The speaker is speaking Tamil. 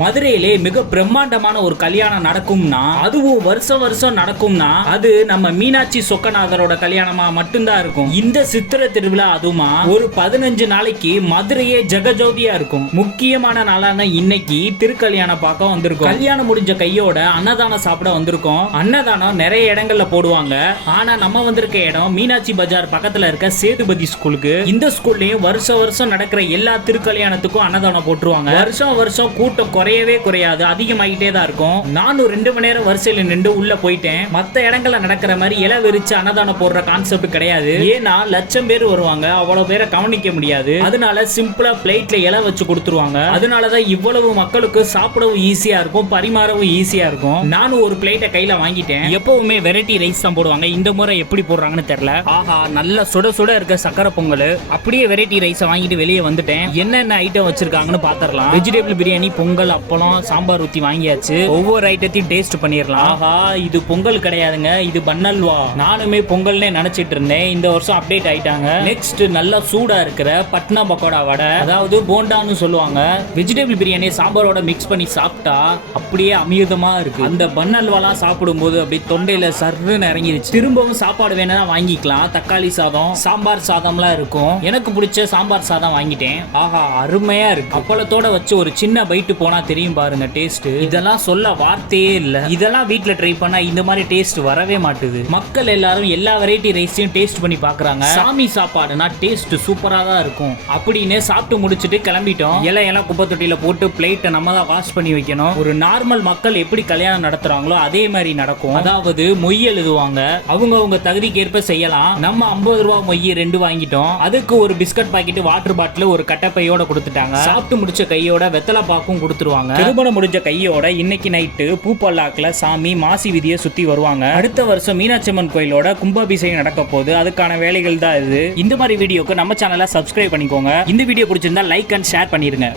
மதுரையிலே மிக பிரம்மாண்டமான ஒரு கல்யாணம் நடக்கும்னா, அதுவும் வருஷம் வருஷம் நடக்கும்னா அது நம்ம மீனாட்சி சொக்கநாதரோட கல்யாணமா மட்டும்தான் இருக்கும். இந்த சித்திரை திருவிழா அதுமா ஒரு 15 நாளைக்கு மதுரையே ஜெகஜோதியா இருக்கும். முக்கியமான நாளான இன்னைக்கு திருக்கல்யாணம் பார்க்க வந்திருக்கோம். கல்யாணம் முடிஞ்ச கையோட அன்னதானம் சாப்பிட வந்திருக்கோம். அன்னதானம் நிறைய இடங்கள்ல போடுவாங்க. ஆனா நம்ம வந்திருக்க இடம் மீனாட்சி பஜார் பக்கத்துல இருக்க சேதுபதி ஸ்கூலுக்கு. இந்த ஸ்கூல்லயும் வருஷம் வருஷம் நடக்கிற எல்லா திருக்கல்யாணத்துக்கும் அன்னதானம் போட்டுருவாங்க. வருஷம் வருஷம் கூட்டம் குறையவே குறையாது, அதிகமாகிட்டே தான் இருக்கும். நானும் 2 மணி நேரம் வரிசையில நின்று உள்ள போயிட்டேன். மத்த இடங்கள்ல நடக்கிற மாதிரி இலை விரிச்சு அன்னதானம் போடுற கான்செப்ட் கிடையாது. ஏன்னா லட்சம் பேர் வருவாங்க, அவ்வளவு பேரை கவனிக்க முடியாது. அதனால சிம்பிளா பிளேட்ல இலை வச்சு கொடுத்துருவாங்க. அதனாலதான் இவ்வளவு மக்களுக்கு சாப்பிடவும் ஈஸியா இருக்கும், பரிமாறவும் ஈஸியா இருக்கும். நானும் ஒரு பிளேட்டை கையில வாங்கிட்டேன். எப்பவுமே வெரைட்டி ரைஸ் தான் போடுவாங்க, இந்த முறை எப்படி போடுறாங்கன்னு தெரியல. ஆஹா, நல்ல சுட சுட இருக்க சக்கரை பொங்கல். அப்படியே வெரைட்டி ரைஸ் வாங்கிட்டு வெளியே வந்துட்டேன். என்னென்ன ஐட்டம் வச்சிருக்காங்கன்னு பாத்திரலாம். வெஜிடபிள் பிரியாணி, பொங்கல், அப்பளம், சாம்பார் ஊத்தி வாங்கியாச்சு. ஒவ்வொரு ஐட்டத்தையும் டேஸ்ட் பண்ணிடலாம். ஆஹா, இது பொங்கல் கிடையாதுங்க, இது பன்னல்வா. நானுமே பொங்கல்னே நினைச்சிட்டு இருந்தேன். இந்த வருஷம் அப்டேட் ஆயிட்டாங்க. நெக்ஸ்ட் நல்லா சூடா இருக்கிற பட்னா பக்கோடா வடை, அதாவது போண்டான்னு சொல்லுவாங்க. வெஜிடபிள் பிரியாணி சாம்பாரோட மிக்ஸ் பண்ணி சாப்பிட்டா அப்படியே அமிர்தமா இருக்கு. அந்த பன்னல்வாலாம் சாப்பிடும்போது அப்படியே தொண்டையில சர்ன்னு இறங்கிருச்சு. திரும்பவும் சாப்பாடு வேணா வாங்கிக்கலாம். தக்காளி சாதம், சாம்பார் சாதம்லாம் இருக்கும். எனக்கு பிடிச்ச சாம்பார் சாதம் வாங்கிட்டேன். ஆஹா, அருமையா இருக்கு. அப்பளத்தோட வச்சு ஒரு சின்ன பைட்டு போனா தெரியும் பாருங்க டேஸ்ட். இதெல்லாம் சொல்ல வார்த்தையே இல்ல. இதெல்லாம் வீட்ல ட்ரை பண்ணா இந்த மாதிரி டேஸ்ட் வரவே மாட்டுது. மக்கள் எல்லாரும் எல்லா வெரைட்டி ரைஸையும் டேஸ்ட் பண்ணி பாக்குறாங்க. சாமி சாப்பாடுனா டேஸ்ட் சூப்பரா தான் இருக்கும் அப்படின்னு சாப்பிட்டு முடிச்சிட்டு கிளம்பிட்டோம். எல்லாம் குப்பை தொட்டியில போட்டு பிளேட்டை நம்ம தான் வாஷ் பண்ணி வைக்கணும். ஒரு நார்மல் மக்கள் எப்படி கல்யாணம் நடத்துறாங்களோ அதே மாதிரி நடக்கும். அதாவது மொய் எழுதுவாங்க, அவங்க தகுதிக்கு ஏற்ப செய்யலாம். நம்ம 50 ரூபா மொய் 2 வாங்கிட்டோம். அதுக்கு ஒரு பிஸ்கட் பாக்கெட், வாட்டர் பாட்டில், ஒரு கட்டப்பையோட கொடுத்துட்டாங்க. சாப்பிட்டு முடிச்ச கையோட வெத்தலை பாக்கும் கொடுத்துருவாங்க. திருமணம் முடிஞ்ச கையோட இன்னைக்கு நைட்டு பூப்பல்லாக்குல சாமி மாசி வீதியை சுத்தி வருவாங்க. அடுத்த வருஷம் மீனாட்சி அம்மன் கோயிலோட கும்பாபிஷேகம் நடக்க போகுது. அதுக்கான வேலைகள் தான் இது. இந்த மாதிரி வீடியோக்கு நம்ம சேனலை சப்ஸ்கிரைப் பண்ணிக்கோங்க. இந்த வீடியோ பிடிச்சிருந்தா லைக் அண்ட் ஷேர் பண்ணிருங்க.